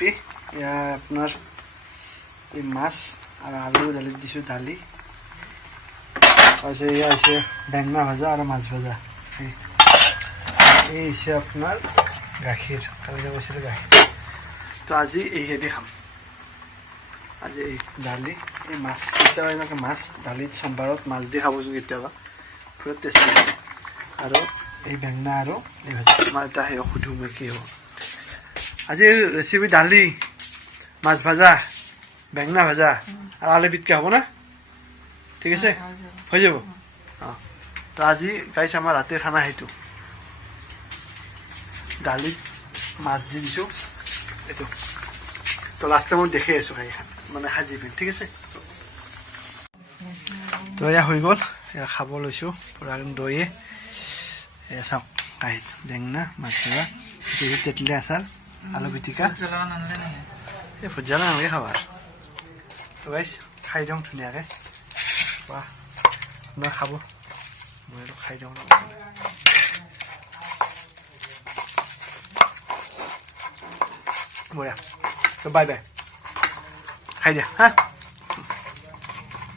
recipe আপোনাৰ এই মাছ আৰু আলু দালিত দিছোঁ দালি তাৰপিছত এয়া হৈছে বেঙেনা ভাজা আৰু মাছ ভাজা এই হৈছে আপোনাৰ গাখীৰ কালি যে কৈছিলোঁ গাখীৰ তো আজি এইহেদি খাম আজি এই দালি এই মাছ কেতিয়াবা এনেকৈ মাছ দালিত চম্বাৰত মাছ দি খাবচোন কেতিয়াবা পুৰা টেষ্টি লাগে আৰু এই বেঙেনা আৰু এই ভাজি আমাৰ এটা সেই সুধো মই কি হ'ব আজিৰ ৰেচিপি দালি মাছ ভাজা বেঙেনা ভাজা আৰু আলু পিটিকা হ'ব না ঠিক আছে হৈ যাব অঁ তো আজি গাইছ আমাৰ ৰাতিৰ খানা সেইটো দালিত মাছ দি দিছোঁ এইটো তো লাষ্টে মই দেখি আছোঁ খাই খান মানে সাজি পিনে ঠিক আছে তো এয়া হৈ গ'ল এয়া খাব লৈছোঁ পূৰা দৈয়ে এয়া চাওক কাঁহীত বেঙেনা মাছ ভাজা তেঁতেলী আচাৰ আলু পিটিকা এই ভোট জ্বালা নালাগে খাবাৰ তো গাইছ খাই দিওঁ ধুনীয়াকৈ বাহ আপোনাৰ খাব মই আৰু খাই দিওঁ বঢ়িয়া তো বাই বাই খাই দিয়া হা